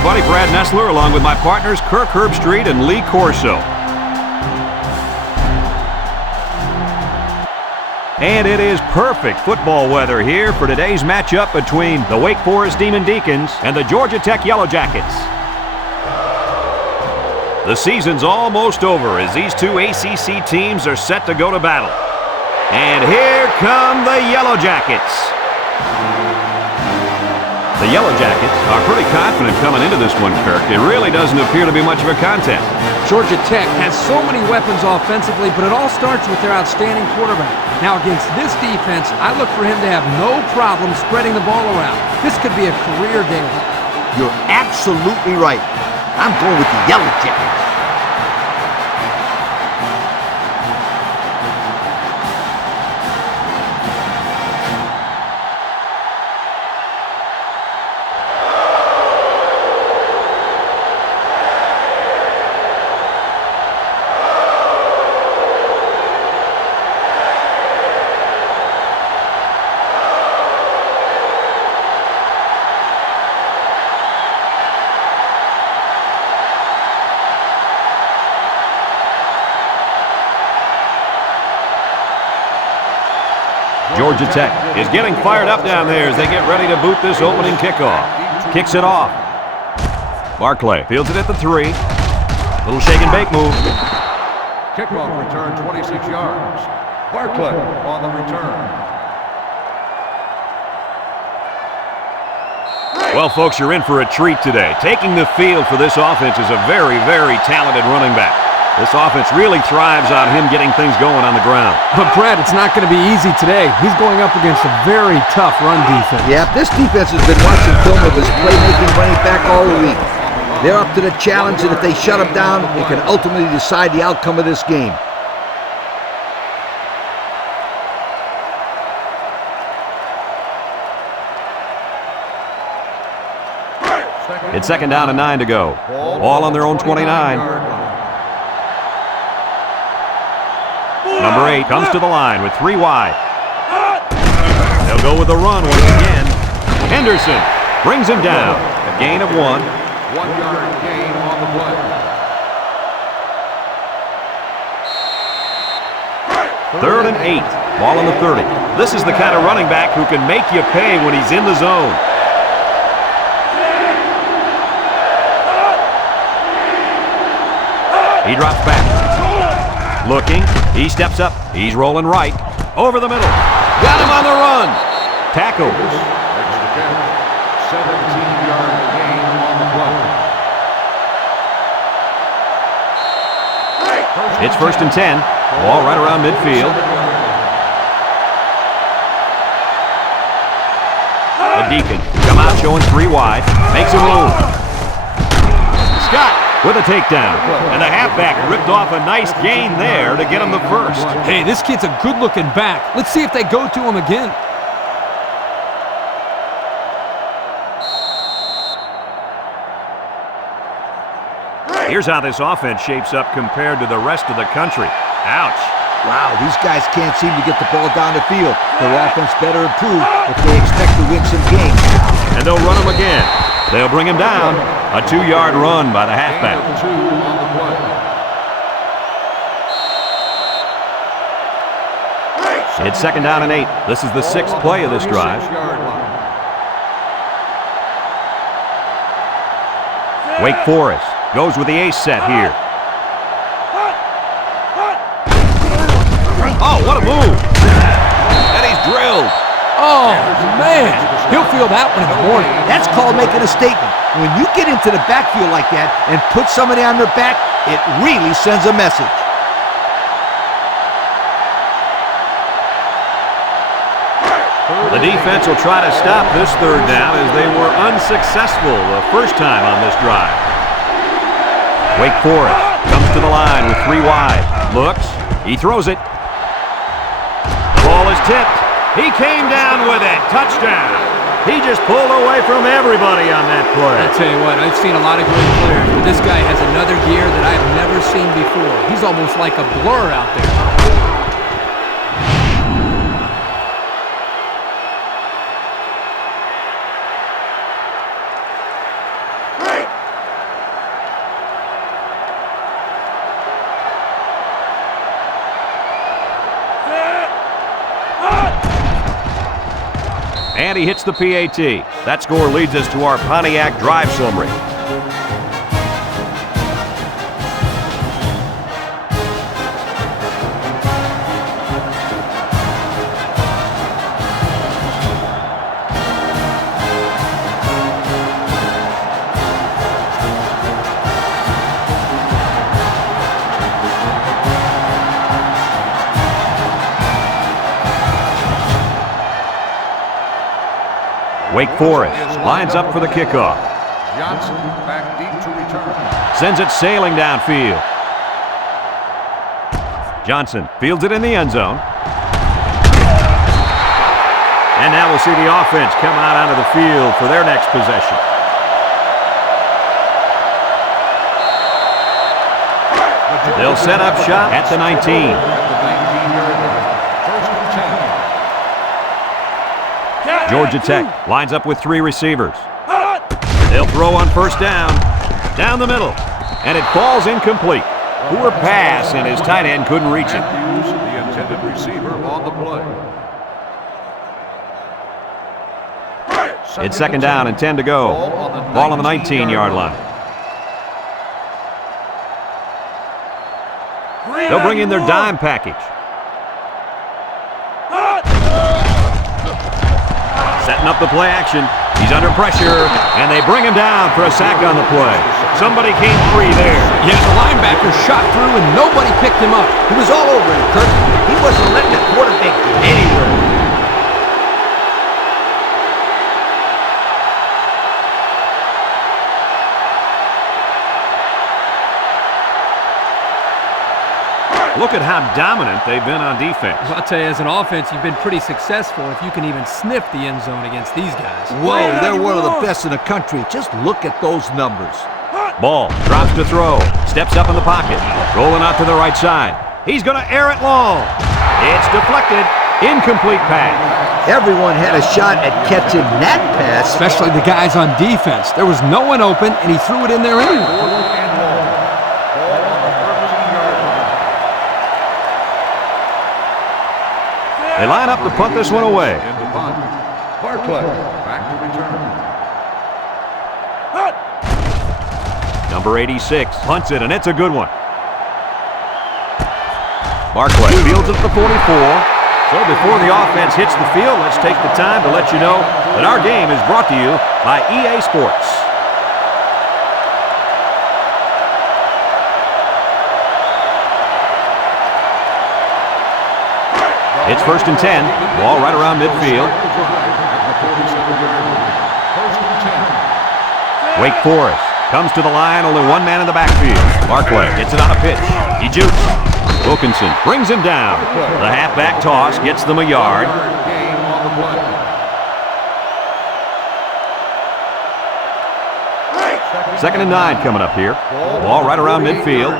everybody. Brad Nessler along with my partners Kirk Herbstreit and Lee Corso. And it is perfect football weather here for today's matchup between the Wake Forest Demon Deacons and the Georgia Tech Yellow Jackets. The season's almost over as these two ACC teams are set to go to battle. And here come the Yellow Jackets. The Yellow Jackets are pretty confident coming into this one, Kirk. It really doesn't appear to be much of a contest. Georgia Tech has so many weapons offensively, but it all starts with their outstanding quarterback. Now against this defense, I look for him to have no problem spreading the ball around. This could be a career day. You're absolutely right. I'm going with the Yellow Jackets. Georgia Tech is getting fired up down there as they get ready to boot this opening kickoff. Kicks it off. Barclay fields it at the 3. Little shake and bake move. Kickoff return 26 yards. Barclay on the return. Well, folks, you're in for a treat today. Taking the field for this offense is a very, very talented running back. This offense really thrives on him getting things going on the ground. But, Brad, it's not going to be easy today. He's going up against a very tough run defense. Yeah, this defense has been watching film of his playmaking running back all week. They're up to the challenge, and if they shut him down, it can ultimately decide the outcome of this game. It's second down and 9 to go. All on their own 29. Number 8 comes to the line with 3 wide. They'll go with the run once again. Henderson brings him down. A gain of 1. 1-yard gain on the play. Third and 8. Ball on the 30. This is the kind of running back who can make you pay when he's in the zone. He drops back. Looking. He steps up. He's rolling right. Over the middle. Got him on the run. Tackles. Extra catch. 17-yard gain on the play. It's first and 10. Ball right around midfield. The Deacon come out showing 3 wide. Makes him move. Scott with a takedown. And the halfback ripped off a nice gain there to get him the first. Hey, this kid's a good-looking back. Let's see if they go to him again. Here's how this offense shapes up compared to the rest of the country. Ouch. Wow, these guys can't seem to get the ball down the field. Their offense better improve if they expect to win some games. And they'll run him again. They'll bring him down. A 2-yard run by the halfback. Gain of 2 on the play. It's second down and 8. This is the 6th play of this drive. Wake Forest goes with the ace set here. Oh, what a move. And he's drilled. Oh, man. He'll feel that one in the morning. That's called making a statement. When you get into the backfield like that and put somebody on their back, it really sends a message. The defense will try to stop this third down as they were unsuccessful the first time on this drive. Wake Forest comes to the line with 3 wide. Looks. He throws it. The ball is tipped. He came down with it. Touchdown. He just pulled away from everybody on that play. I tell you what, I've seen a lot of great players, but this guy has another gear that I've never seen before. He's almost like a blur out there. And he hits the PAT. That score leads us to our Pontiac drive summary. Wake Forest lines up for the kickoff. Johnson back deep to return. Sends it sailing downfield. Johnson fields it in the end zone. And now we'll see the offense come out onto the field for their next possession. They'll set up shop at the 19. Georgia Tech lines up with 3 receivers. They'll throw on first down. Down the middle. And it falls incomplete. Poor pass, and his tight end couldn't reach it. Matthews, the intended receiver, on the play. It's second down and 10 to go. Ball on the 19-yard line. They'll bring in their dime package. Setting up the play action. He's under pressure, and they bring him down for a sack on the play. Somebody came free there. Yeah, the linebacker shot through, and nobody picked him up. He was all over him, Kirk. He wasn't letting the quarterback get anywhere. Look at how dominant they've been on defense. Well, I'll tell you, as an offense, you've been pretty successful if you can even sniff the end zone against these guys. Whoa, they're one of the best in the country. Just look at those numbers. Ball drops to throw. Steps up in the pocket. Rolling out to the right side. He's going to air it long. It's deflected. Incomplete pass. Everyone had a shot at catching that pass. Especially the guys on defense. There was no one open, and he threw it in there anyway. They line up to punt this one away. Barclay back to return. Number 86 punts it, and it's a good one. Barclay fields it at the 44. So before the offense hits the field, let's take the time to let you know that our game is brought to you by EA Sports. It's first and 10. Ball right around midfield. Wake Forest comes to the line. Only one man in the backfield. Barclay gets it on a pitch. He jukes. Wilkinson brings him down. The halfback toss gets them a yard. Second and 9 coming up here. Ball right around midfield.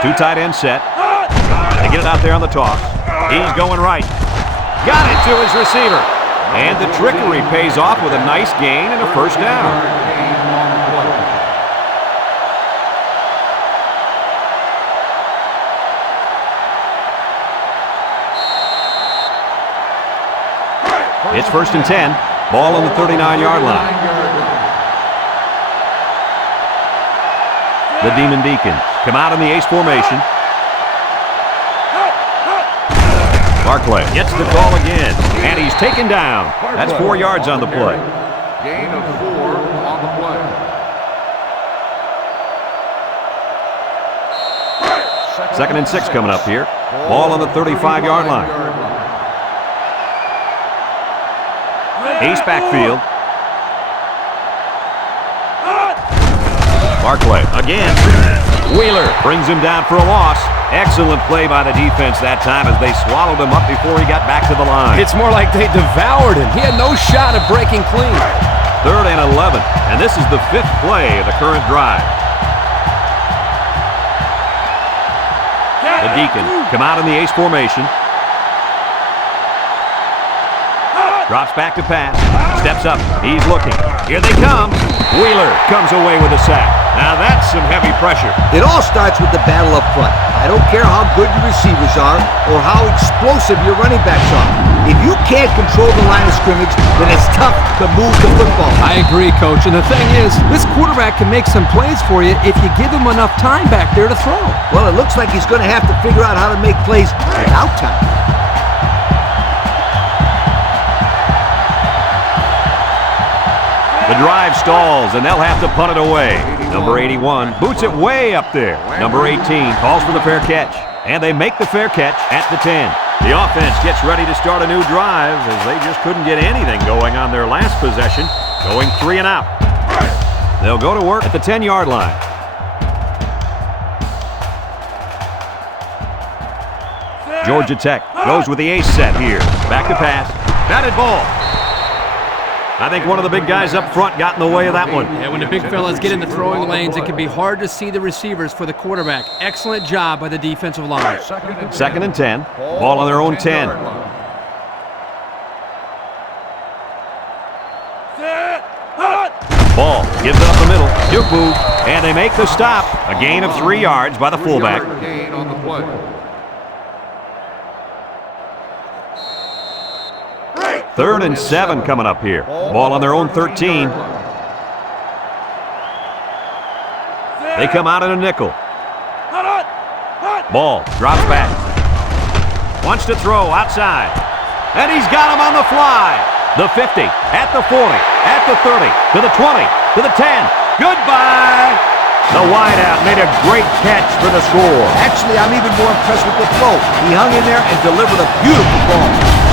2 tight ends set. They get it out there on the toss. He's going right. Got it to his receiver. And the trickery pays off with a nice gain and a first down. It's first and 10. Ball on the 39-yard line. The Demon Deacons come out in the ace formation. Barclay gets the call again, and he's taken down. That's 4 yards on the play. Gain of 4 on the play. Second and 6 coming up here. Ball on the 35-yard line. Ace backfield. Barclay again. Wheeler brings him down for a loss. Excellent play by the defense that time as they swallowed him up before he got back to the line. It's more like they devoured him. He had no shot at breaking clean. Third and 11, and this is the 5th play of the current drive. The Deacons come out in the ace formation. Drops back to pass. Steps up. He's looking. Here they come. Wheeler comes away with a sack. Now that's some heavy pressure. It all starts with the battle up front. I don't care how good your receivers are or how explosive your running backs are. If you can't control the line of scrimmage, then it's tough to move the football. I agree, Coach. And the thing is, this quarterback can make some plays for you if you give him enough time back there to throw. Well, it looks like he's going to have to figure out how to make plays without time. The drive stalls, and they'll have to punt it away. Number 81 boots it way up there. Number 18 calls for the fair catch, and they make the fair catch at the 10. The offense gets ready to start a new drive as they just couldn't get anything going on their last possession, going 3 and out. They'll go to work at the 10-yard line. Georgia Tech goes with the ace set here. Back to pass. Batted ball. I think one of the big guys up front got in the way of that one. Yeah, when the big fellas get in the throwing lanes, it can be hard to see the receivers for the quarterback. Excellent job by the defensive line. Second and 10. Ball on their own 10. Ball gives it up the middle. Duke move. And they make the stop. A gain of 3 yards by the fullback. Gain on the play. Third and 7 coming up here. Ball on their own 13. They come out in a nickel. Ball drops back. Wants to throw outside. And he's got him on the fly. The 50, at the 40, at the 30, to the 20, to the 10. Goodbye. The wideout made a great catch for the score. Actually, I'm even more impressed with the throw. He hung in there and delivered a beautiful ball.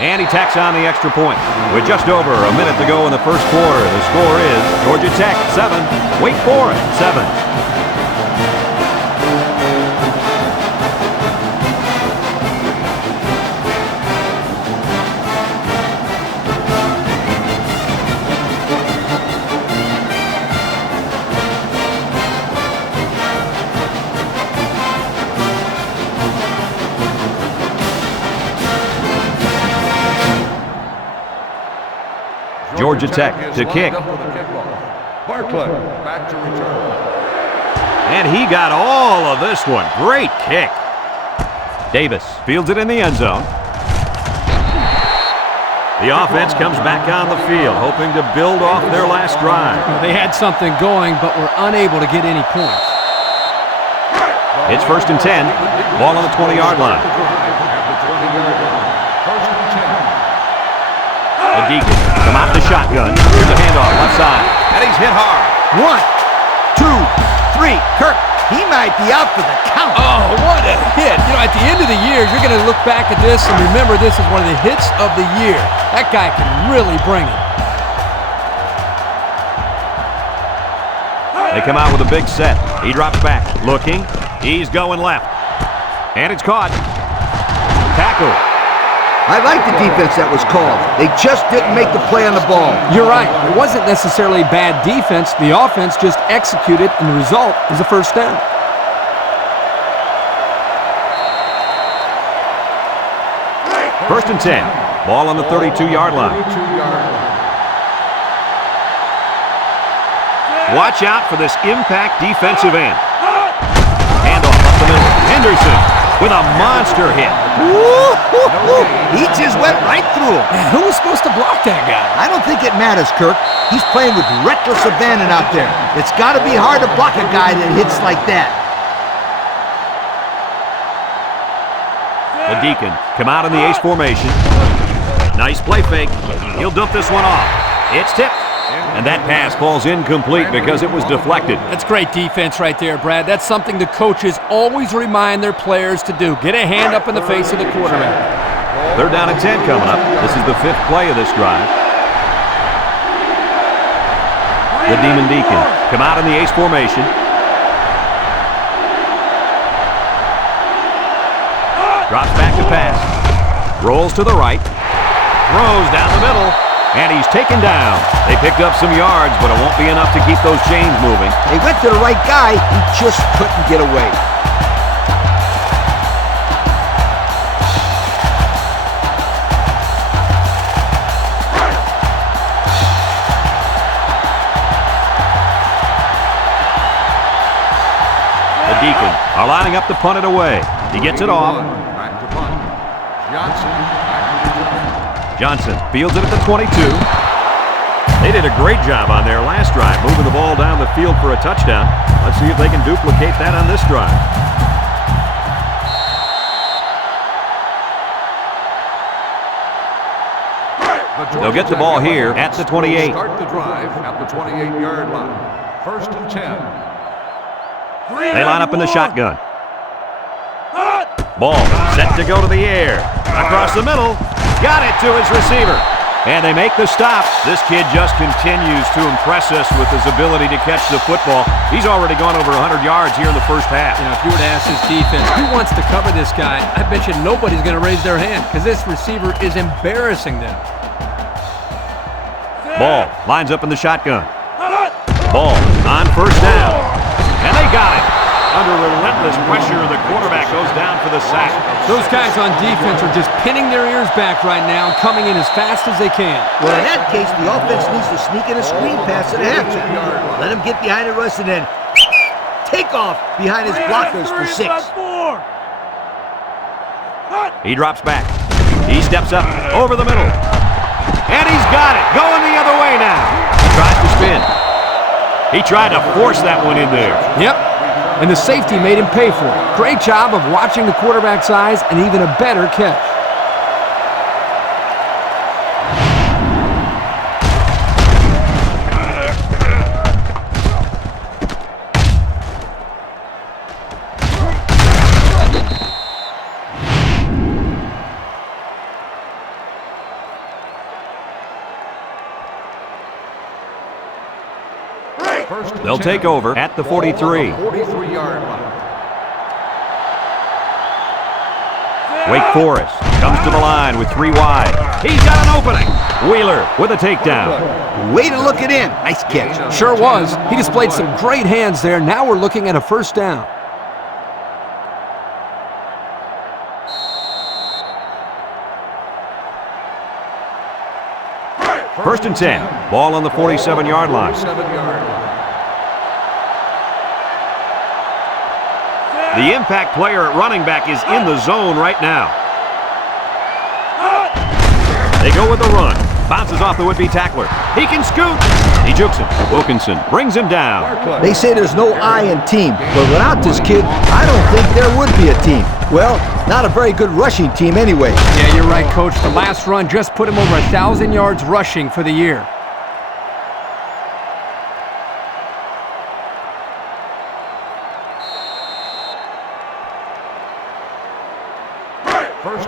And he tacks on the extra point. With just over a minute to go in the first quarter, the score is Georgia Tech 7, Wake Forest 7. Georgia Tech to kick. Barclay back to return. And he got all of this one. Great kick. Davis fields it in the end zone. The offense comes back on the field, hoping to build off their last drive. They had something going, but were unable to get any points. It's first and 10. Ball on the 20-yard line. The Deacons come out the shotgun. Here's a handoff left side. And he's hit hard. 1, 2, 3. Kirk, he might be out for the count. Oh, what a hit. You know, at the end of the year, you're going to look back at this and remember this is one of the hits of the year. That guy can really bring it. They come out with a big set. He drops back. Looking. He's going left. And it's caught. Tackle. I like the defense that was called. They just didn't make the play on the ball. You're right. It wasn't necessarily bad defense. The offense just executed, and the result is a first down. First and 10. Ball on the 32-yard line. Watch out for this impact defensive end. Handoff up the middle. Henderson with a monster hit. He just went right through him. Man, who was supposed to block that guy? I don't think it matters, Kirk. He's playing with reckless abandon out there. It's got to be hard to block a guy that hits like that. The Deacons come out in the ace formation. Nice play fake. He'll dump this one off. It's tipped. And that pass falls incomplete because it was deflected. That's great defense right there, Brad. That's something the coaches always remind their players to do. Get a hand up in the face of the quarterback. Third down and 10 coming up. This is the 5th play of this drive. The Demon Deacons come out in the ace formation. Drops back to pass. Rolls to the right. Throws down the middle. And he's taken down. They picked up some yards, but it won't be enough to keep those chains moving. They went to the right guy. He just couldn't get away. The Deacons are lining up to punt it away. He gets it off. Back to punt. Johnson back to return. Johnson fields it at the 22. They did a great job on their last drive, moving the ball down the field for a touchdown. Let's see if they can duplicate that on this drive. They'll get the ball here at the 28. Start the drive at the 28-yard line. 1st and 10. They line up in the shotgun. Ball set to go to the air. Across the middle. Got it to his receiver. And they make the stop. This kid just continues to impress us with his ability to catch the football. He's already gone over 100 yards here in the first half. You know, if you were to ask this defense who wants to cover this guy, I bet you nobody's going to raise their hand because this receiver is embarrassing them. Ball lines up in the shotgun. Ball on 1st down. And they got it. Under relentless pressure, the quarterback goes down for the sack. Those guys on defense are just pinning their ears back right now and coming in as fast as they can. Well, in that case, the offense needs to sneak in a screen pass at halftime. Let him get behind the rush and then take off behind his blockers for 6. He drops back. He steps up over the middle. And he's got it. Going the other way now. He tries to spin. He tried to force that one in there. Yep. And the safety made him pay for it. Great job of watching the quarterback's eyes and even a better catch. They'll take over at the 43. 43-yard line. Wake Forest comes to the line with 3 wide. He's got an opening. Wheeler with a takedown. Way to look it in. Nice catch. Sure was. He displayed some great hands there. Now we're looking at a 1st down. First and 10. Ball on the 47-yard line. 47-yard line. The impact player at running back is in the zone right now. They go with the run. Bounces off the would-be tackler. He can scoot. He jukes him. Wilkinson brings him down. They say there's no I in team, but without this kid, I don't think there would be a team. Well, not a very good rushing team anyway. Yeah, you're right, Coach. The last run just put him over 1,000 yards rushing for the year.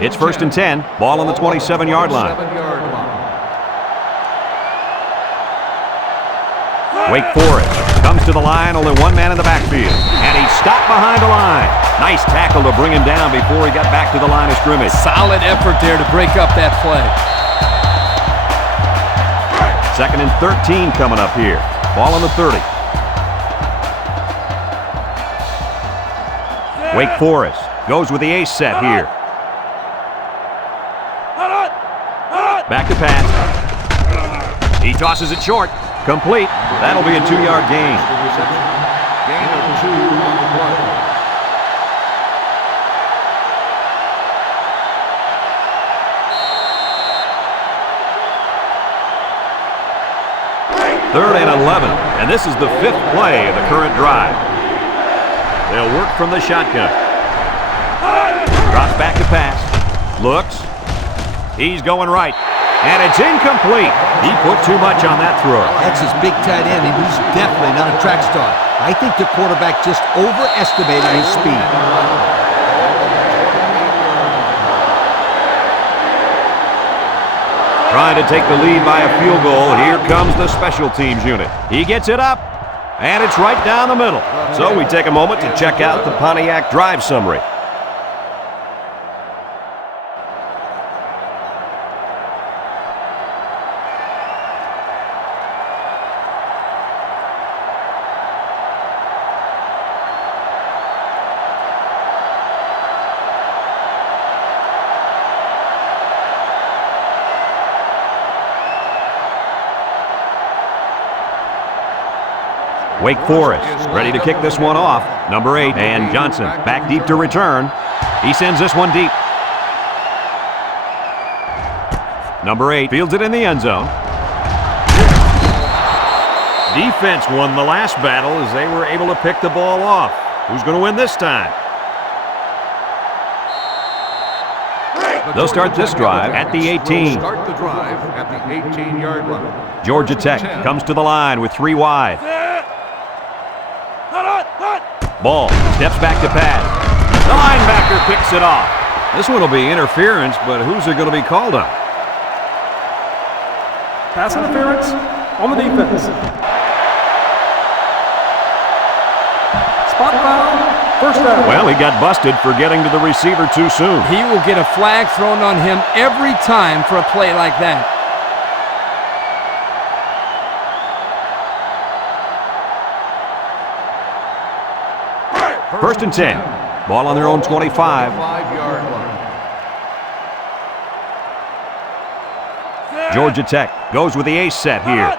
It's 1st and 10. Ball on the 27-yard line. Wake Forest comes to the line, only one man in the backfield. And he stopped behind the line. Nice tackle to bring him down before he got back to the line of scrimmage. Solid effort there to break up that play. 2nd and 13 coming up here. Ball on the 30. Wake Forest goes with the ace set here. Back to pass. He tosses it short. Complete. That'll be a 2-yard gain. Gain of 2 on the play. Third and 11. And this is the 5th play of the current drive. They'll work from the shotgun. Drops back to pass. Looks. He's going right. And it's incomplete. He put too much on that throw. That's his big tight end, and he's definitely not a track star. I think the quarterback just overestimated his speed. From Trying to take the lead by a field goal. Here comes the special teams unit. He gets it up, and it's right down the middle. So we take a moment to check out the Pontiac drive summary. Wake Forest ready to kick this one off. Number 8, and Johnson back deep to return. He sends this one deep. Number 8 fields it in the end zone. Defense won the last battle as they were able to pick the ball off. Who's going to win this time? They'll start this drive at the 18. Start the drive at the 18-yard line. Georgia Tech comes to the line with 3 wide. Ball steps back to pass. The linebacker picks it off. This one will be interference, but who's it going to be called on? Pass interference on the defense. Spot foul, first down. Well, he got busted for getting to the receiver too soon. He will get a flag thrown on him every time for a play like that. First and 10. Ball on their own 25. 5-yard line. Georgia Tech goes with the ace set here.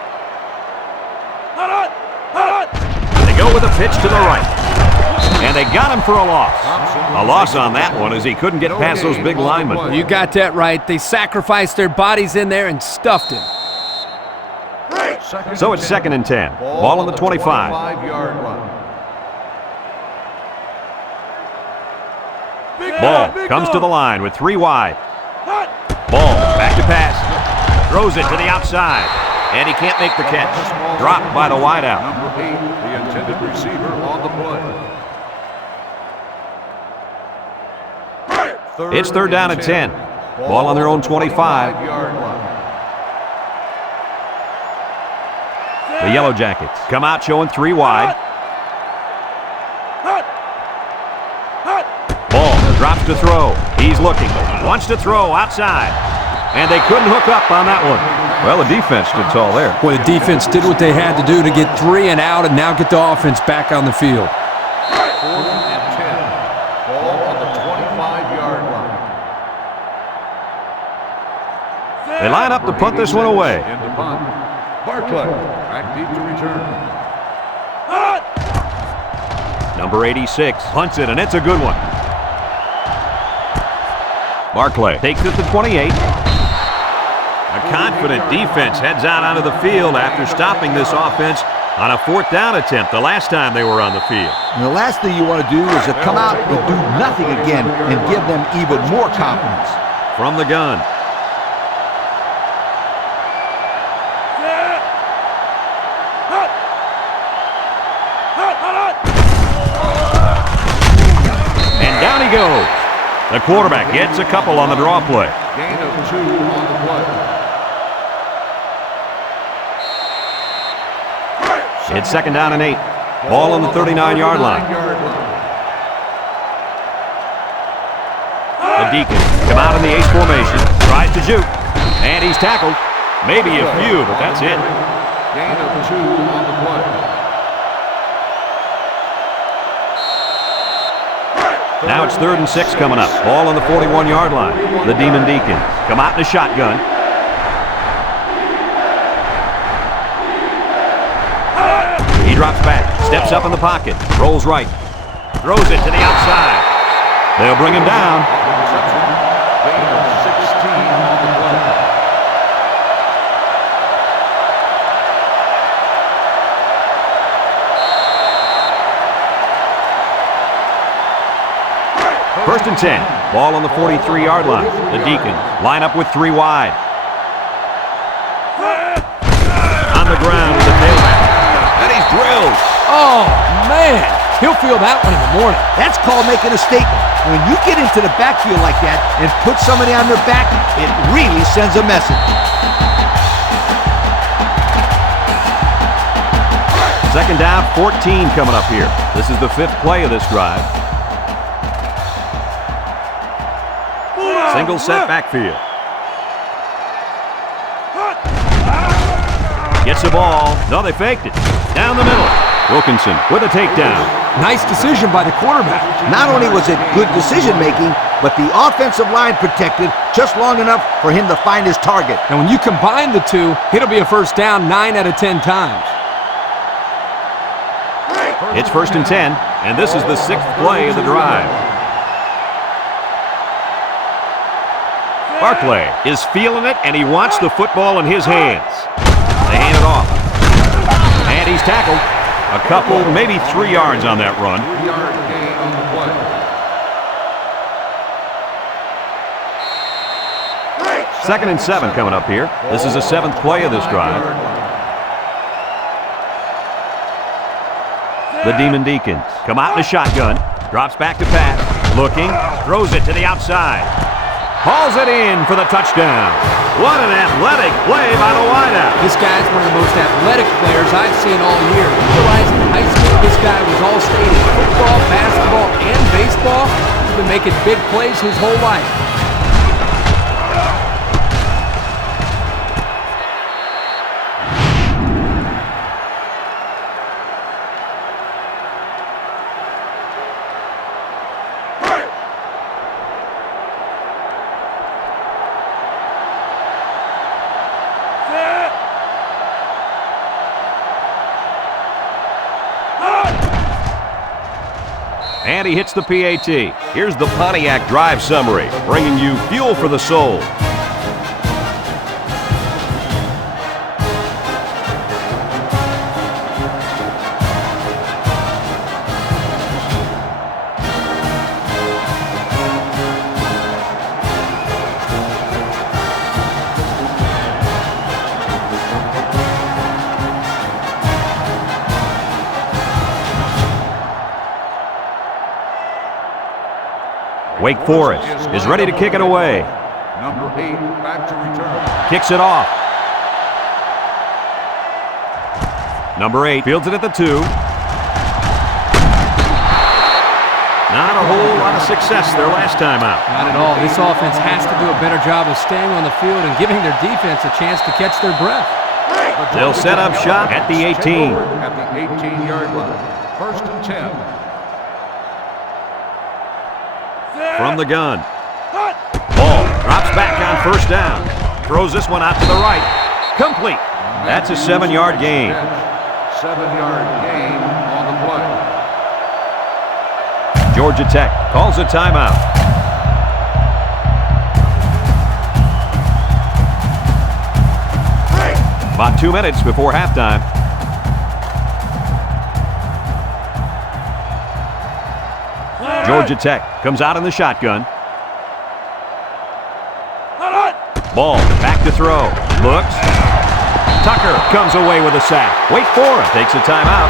They go with a pitch to the right. And they got him for a loss. A loss on that one as he couldn't get past those big linemen. You got that right. They sacrificed their bodies in there and stuffed him. So it's second and 10. Ball on the 25. 5-yard line. Ball comes to the line with 3 wide. Ball back to pass. Throws it to the outside. And he can't make the catch. Dropped by the wideout. Number 8, the intended receiver on the play. It's third down at 10. Ball on their own 25. 5-yard line. The Yellow Jackets come out showing 3 wide. Ball drops to throw. He's looking. Wants to throw outside. And they couldn't hook up on that one. Well, the defense stood tall there. Boy, the defense did what they had to do to get 3 and out and now get the offense back on the field. 4th and 10. Ball on the 25-yard line. They line up to punt this one away. Into punt. Barclay back deep to return. Number 86 punts it, and it's a good one. Barclay takes it to 28. A confident defense heads out onto the field after stopping this offense on a 4th down attempt the last time they were on the field. And the last thing you want to do is to come out and do nothing again and give them even more confidence. From the gun. And down he goes. The quarterback gets a couple on the draw play. Gain of 2 on the play. It's second down and 8. Ball on the 39-yard line. The Deacons come out in the ace formation. Tries to juke. And he's tackled. Maybe a few, but that's it. Gain of 2 on the play. Now it's 3rd and 6 coming up. Ball on the 41-yard line. The Demon Deacons come out in a shotgun. He drops back, steps up in the pocket, rolls right, throws it to the outside. They'll bring him down. Gain of 16 on the play. First and 10. Ball on the 43-yard line. The Deacons line up with 3 wide. On the ground with the tailback. And he's drilled. Oh, man. He'll feel that one in the morning. That's called making a statement. When you get into the backfield like that and put somebody on their back, it really sends a message. Second down, 14 coming up here. This is the 5th play of this drive. Single set backfield. Gets the ball. No, they faked it. Down the middle. Wilkinson with a takedown. Nice decision by the quarterback. Not only was it good decision-making, but the offensive line protected just long enough for him to find his target. And when you combine the two, it'll be a first down 9 out of 10 times. It's 1st and 10, and this is the 6th play of the drive. Barkley is feeling it, and he wants the football in his hands. They hand it off. And he's tackled. A couple, maybe 3 yards on that run. 3-yard gain on the play. 2nd and 7 coming up here. This is the 7th play of this drive. The Demon Deacons come out in a shotgun. Drops back to pass. Looking. Throws it to the outside. Hauls it in for the touchdown. What an athletic play by the wideout. This guy's one of the most athletic players I've seen all year. You realize in high school this guy was all-state in football, basketball, and baseball. He's been making big plays his whole life. And he hits the PAT. Here's the Pontiac drive summary, bringing you fuel for the soul. Wake Forest is ready to kick it away. Number 8 back to return. Kicks it off. Number 8 fields it at the 2. Not a whole lot of success their last time out. Not at all. This offense has to do a better job of staying on the field and giving their defense a chance to catch their breath. They'll set up shop at the 18. At the 18-yard line. 1st and 10. From the gun. Ball drops back on 1st down. Throws this one out to the right. Complete. That's a 7-yard gain. 7-yard gain on the play. Georgia Tech calls a timeout. About 2 minutes before halftime. Georgia Tech comes out in the shotgun. Ball back to throw. Looks. Tucker comes away with a sack. Wake Forest takes a timeout.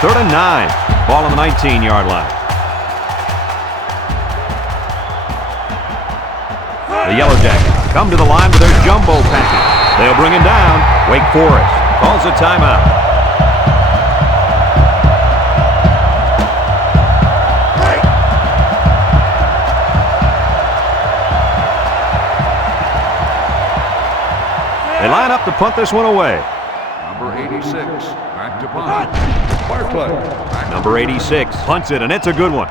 Third and 9. Ball on the 19-yard line. The Yellow Jackets come to the line with their jumbo package. They'll bring him down. Wake Forest calls a timeout. They line up to punt this one away. Number 86 back to punt. Barkley. Number 86 punts it, and it's a good one.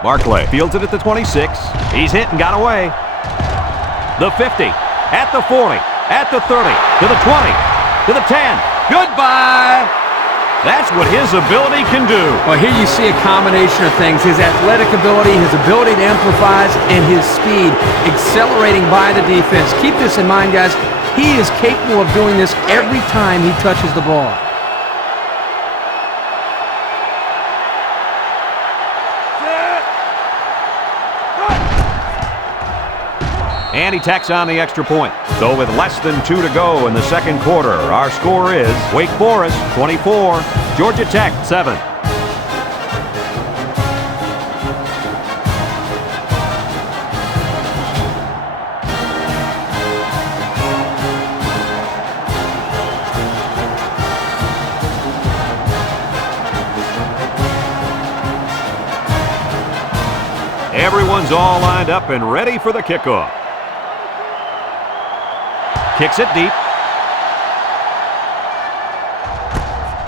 Barkley fields it at the 26. He's hit and got away. The 50, at the 40, at the 30, to the 20, to the 10. Goodbye! That's what his ability can do. Well, here you see a combination of things. His athletic ability, his ability to improvise, and his speed accelerating by the defense. Keep this in mind, guys. He is capable of doing this every time he touches the ball. And he tacks on the extra point. So with less than 2 to go in the second quarter, our score is Wake Forest 24, Georgia Tech 7. Everyone's all lined up and ready for the kickoff. Kicks it deep.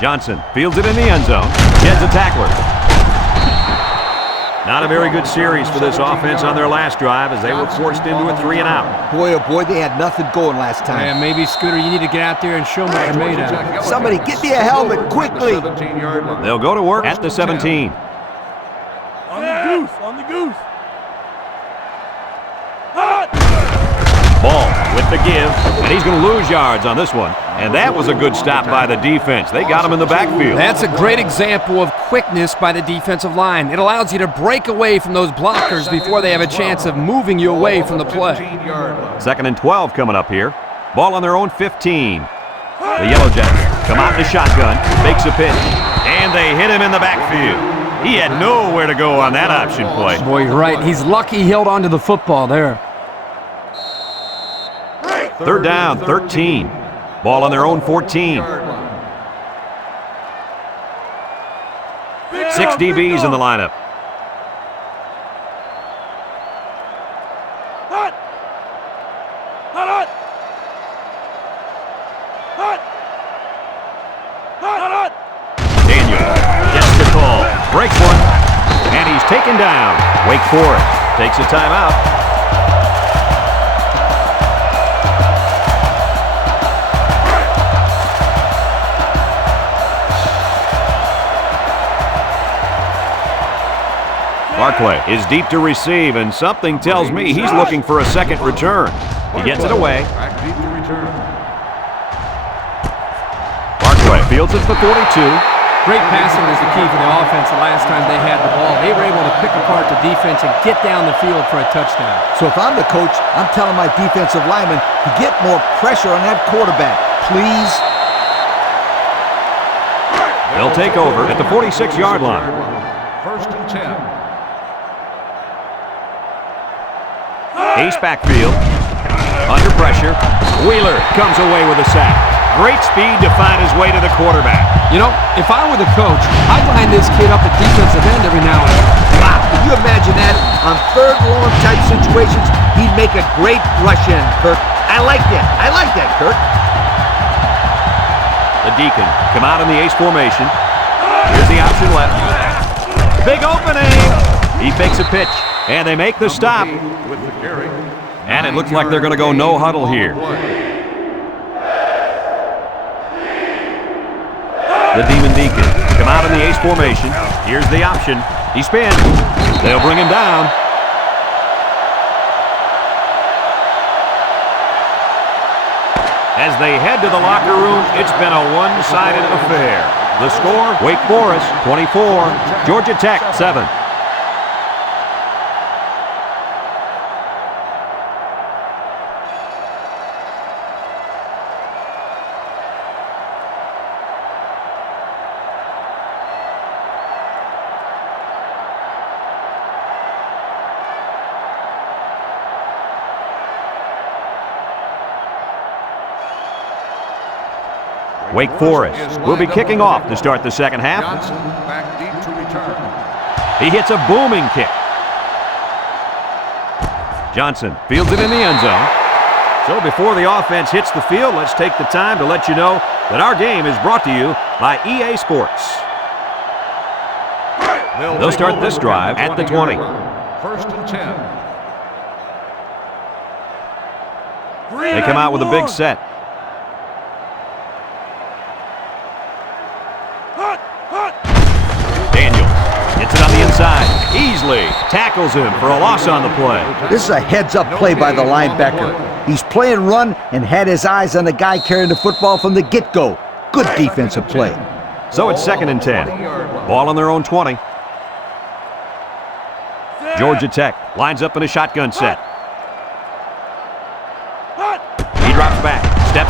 Johnson fields it in the end zone. Sheds a tackler. Not a very good series for this offense on their last drive as they were forced into a 3 and out. Boy, oh boy, they had nothing going last time. Yeah, maybe, Scooter, you need to get out there and show them what you're made of. Somebody get me a helmet quickly. They'll go to work at the 17. On the goose, on the goose. Ball with the give, and he's going to lose yards on this one. And that was a good stop by the defense. They got him in the backfield. That's a great example of quickness by the defensive line. It allows you to break away from those blockers before they have a chance of moving you away from the play. 2nd and 12 coming up here. Ball on their own 15. The Yellow Jackets come out in the shotgun, makes a pitch, and they hit him in the backfield. He had nowhere to go on that option play. Boy, you're right. He's lucky he held onto the football there. 3rd down, 13. Ball on their own 14. 6 DBs in the lineup. Daniel gets the call, breaks one, and he's taken down. Wake Forest takes a timeout. Barclay is deep to receive, and something tells me he's looking for a second return. He gets it away. Barclay fields it for 42. Great passing was the key for the offense the last time they had the ball. They were able to pick apart the defense and get down the field for a touchdown. So if I'm the coach, I'm telling my defensive linemen to get more pressure on that quarterback, please. They'll take over at the 46-yard line. 1st and 10. Ace backfield, under pressure. Wheeler comes away with a sack. Great speed to find his way to the quarterback. You know, if I were the coach, I'd line this kid up at defensive end every now and then. Wow, can you imagine that? On 3rd and long type situations, he'd make a great rush in, Kirk. I like that. I like that, Kirk. The Deacon come out in the ace formation. Here's the option left. Big opening. He fakes a pitch, and they make the stop. And it looks like they're going to go no huddle here. The Demon Deacon come out in the ace formation. Here's the option. He spins. They'll bring him down. As they head to the locker room, it's been a one-sided affair. The score, Wake Forest 24, Georgia Tech 7. Wake Forest will be kicking off to start the second half. Johnson back deep to return. He hits a booming kick. Johnson fields it in the end zone. So before the offense hits the field, let's take the time to let you know that our game is brought to you by EA Sports. They'll start this drive at the 20. 1st and 10. They come out with a big set. Daniel gets it on the inside. Easily tackles him for a loss on the play. This is a heads-up play by the linebacker. He's playing run and had his eyes on the guy carrying the football from the get-go. Good defensive play. So it's 2nd and 10. Ball on their own 20. Georgia Tech lines up in a shotgun set.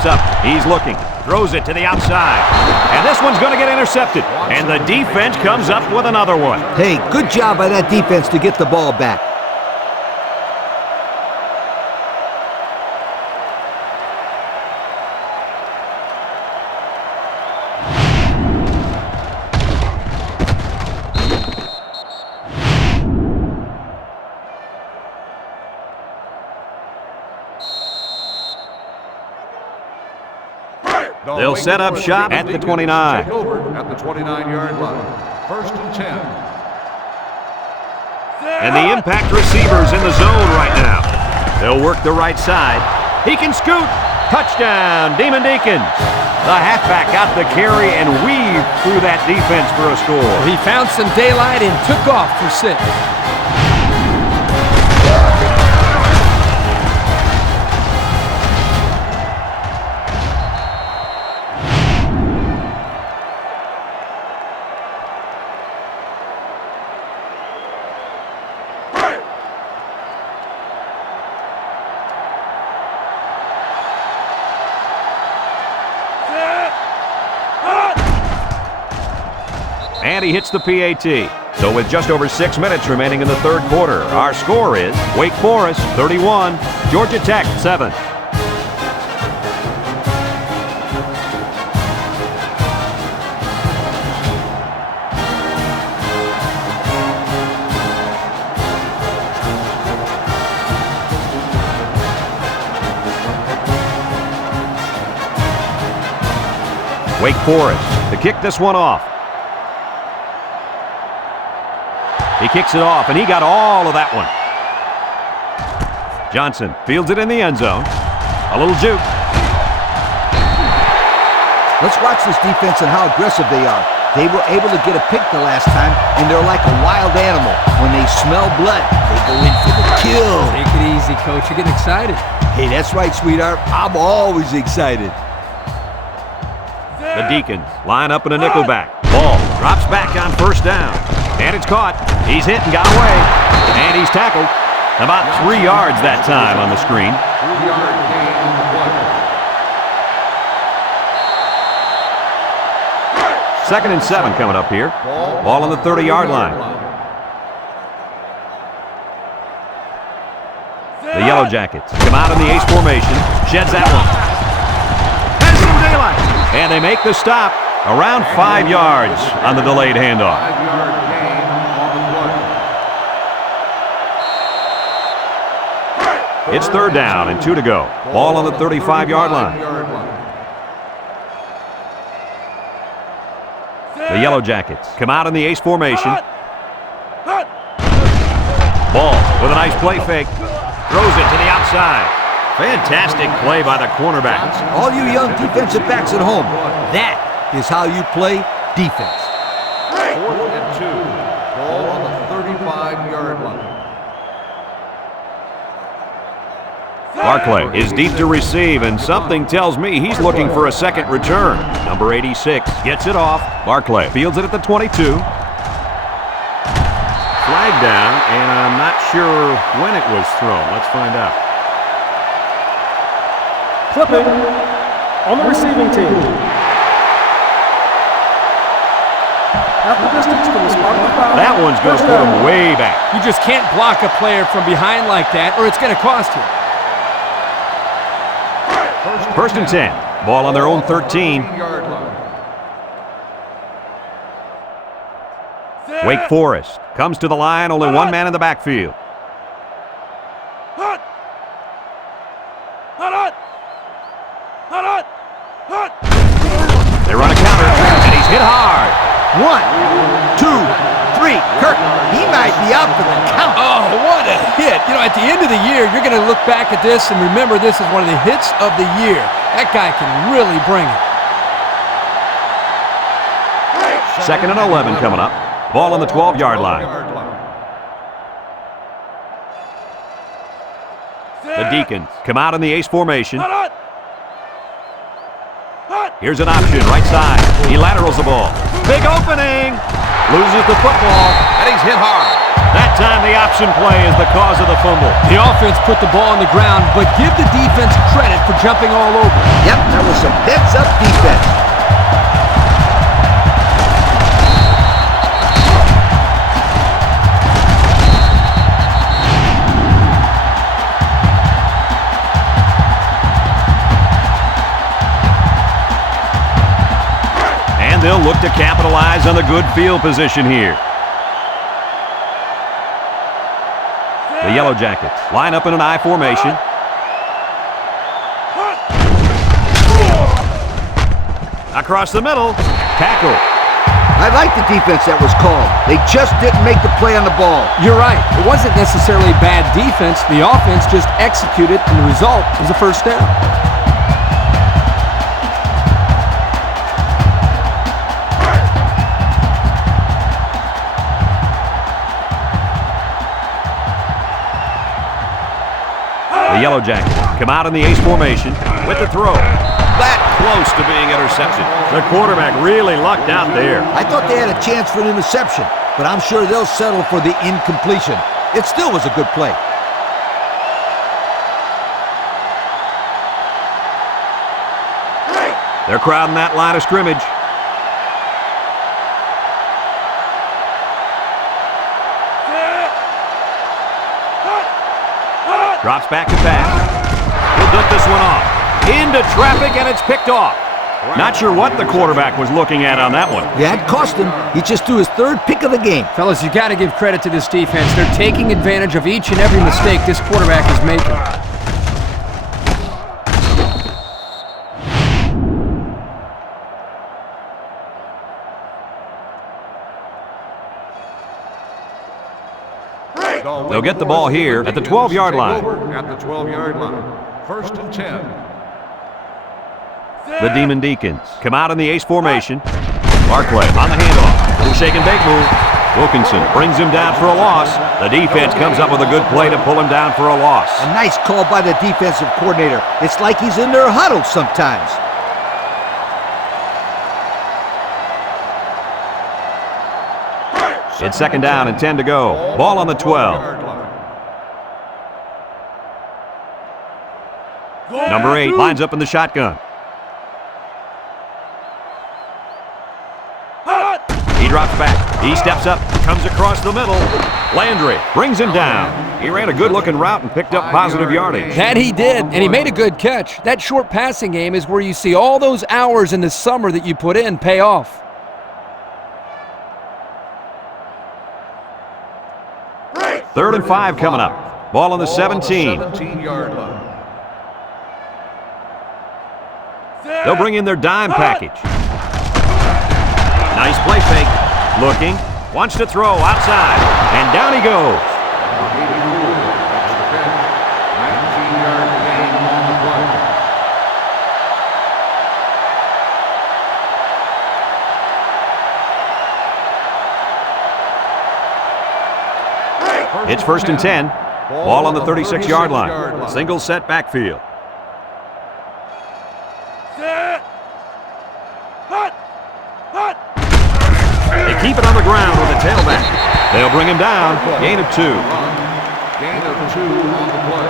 up. He's looking. Throws it to the outside. And this one's going to get intercepted. And the defense comes up with another one. Hey, good job by that defense to get the ball back. They'll set up shop at the 29. Take over at the 29-yard line. 1st and 10. And the impact receiver's in the zone right now. They'll work the right side. He can scoot. Touchdown, Demon Deacons. The halfback got the carry and weaved through that defense for a score. He found some daylight and took off for 6. And he hits the PAT. So with just over 6 minutes remaining in the third quarter, our score is Wake Forest 31, Georgia Tech 7. Wake Forest to kick this one off. He kicks it off, and he got all of that one. Johnson fields it in the end zone. A little juke. Let's watch this defense and how aggressive they are. They were able to get a pick the last time, and they're like a wild animal. When they smell blood, they go in for the kill. Take it easy, Coach. You're getting excited. Hey, that's right, sweetheart. I'm always excited. The Deacons line up in a nickelback. Ball drops back on 1st down. And it's caught. He's hit and got away. And he's tackled. About 3 yards that time on the screen. 3-yard gain on the play. 2nd and 7 coming up here. Ball on the 30-yard line. The Yellow Jackets come out in the ace formation. Sheds that one. Has some daylight. And they make the stop around 5 yards on the delayed handoff. 5-yard gain on the play. It's 3rd down and 2 to go. Ball on the 35-yard line. The Yellow Jackets come out in the ace formation. Ball with a nice play fake. Throws it to the outside. Fantastic play by the cornerback. All you young defensive backs at home, that is how you play defense. 4th and 2. Ball on the 35-yard line. Barclay is deep to receive, and something tells me he's looking for a second return. Number 86 gets it off. Barclay fields it at the 22. Flag down, and I'm not sure when it was thrown. Let's find out. Clipping on the receiving team. At the distance to the spot of the foul. That one's going to put him way back. You just can't block a player from behind like that, or it's going to cost you. 1st and 10. Ball on their own 13. Wake Forest comes to the line, only one man in the backfield. They run a counter, and he's hit hard. 1, 2, 3. Kirk, he might be out for the count. Oh, what a hit. You know, at the end of the year, you're going to look back at this and remember this is one of the hits of the year. That guy can really bring it. 2nd and 11 coming up. Ball on the 12-yard line. The Deacons come out in the ace formation. Here's an option, right side. He laterals the ball. Big opening. Loses the football, and he's hit hard. That time the option play is the cause of the fumble. The offense put the ball on the ground, but give the defense credit for jumping all over. Yep, that was some heads-up defense. And they'll look to capitalize on the good field position here. The Yellow Jackets line up in an I formation. Across the middle, tackle. I like the defense that was called. They just didn't make the play on the ball. You're right. It wasn't necessarily bad defense. The offense just executed, and the result was a first down. The Yellow Jackets come out in the ace formation with the throw. That close to being intercepted. The quarterback really lucked out there. I thought they had a chance for an interception, but I'm sure they'll settle for the incompletion. It still was a good play. They're crowding that line of scrimmage. Drops back to pass. He'll duck this one off. Into traffic, and it's picked off. Not sure what the quarterback was looking at on that one. Yeah, it cost him. He just threw his third pick of the game. Fellas, you got to give credit to this defense. They're taking advantage of each and every mistake this quarterback is making. They'll get the ball here at the 12-yard line. At the 12-yard line. First and 10. The Demon Deacons come out in the ace formation. Barclay on the handoff. Little shake and bake move. Wilkinson brings him down for a loss. The defense comes up with a good play to pull him down for a loss. A nice call by the defensive coordinator. It's like he's in their huddle sometimes. It's second down and 10 to go. Ball on the 12. Number 8 lines up in the shotgun. He drops back. He steps up, comes across the middle. Landry brings him down. He ran a good-looking route and picked up positive yardage. That he did, and he made a good catch. That short passing game is where you see all those hours in the summer that you put in pay off. Third and 5 coming up. Ball on the 17. 17-yard line. They'll bring in their dime package. Nice play fake. Looking. Wants to throw outside. And down he goes. That's the catch. 19-yard gain on the play. It's first and 10. Ball on the 36-yard line. Single set backfield. They keep it on the ground with a tailback. They'll bring him down. Gain of 2. Gain of 2 on the play.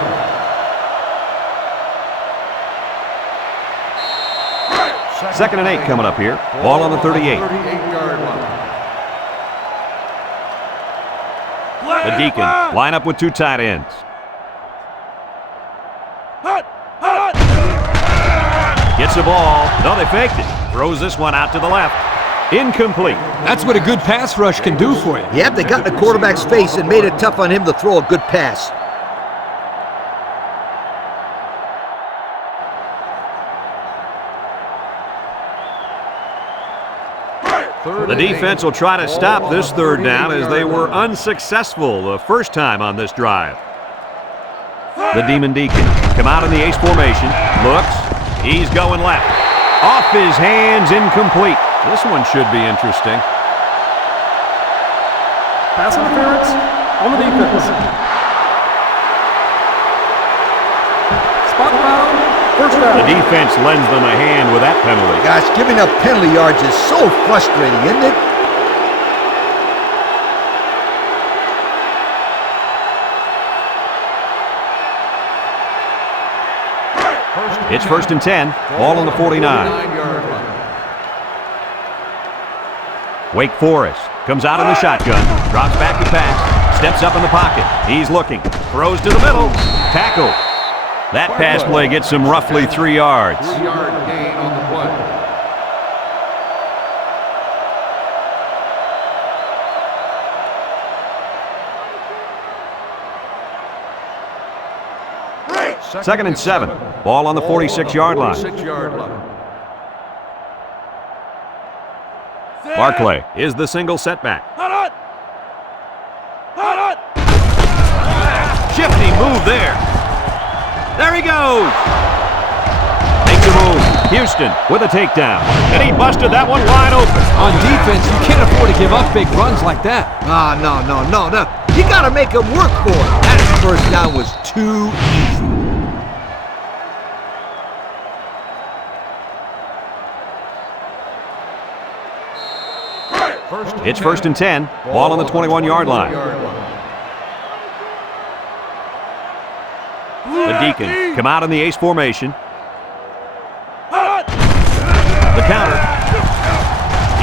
Second and 8 coming up here. Ball on the 38. 38-yard line. The Deacons line up with 2 tight ends. Gets the ball. No, they faked it. Throws this one out to the left. Incomplete. That's what a good pass rush can do for you. Yep, they got in the quarterback's face and made it tough on him to throw a good pass. The defense will try to stop this third down as they were unsuccessful the first time on this drive. The Demon Deacons come out in the ace formation. Looks. He's going left. Off his hands, incomplete. This one should be interesting. Pass interference on the defense. Spot foul, first down. The defense lends them a hand with that penalty. Gosh, giving up penalty yards is so frustrating, isn't it? It's first and 10. Ball on the 49. 49-yard line. Wake Forest comes out in the shotgun, drops back to pass, steps up in the pocket. He's looking, throws to the middle, tackle. That pass play gets him roughly 3 yards. 3-yard gain on the play. Second and 7. Ball on the 46-yard line. 46-yard line. Barclay is the single setback. Shifty move there. There he goes. Makes a move. Houston with a takedown. And he busted that one wide open. On defense, you can't afford to give up big runs like that. No. You got to make them work for it. That first down was too easy. It's first and 10. Ball on the 21-yard line. The Deacons come out in the ace formation. The counter.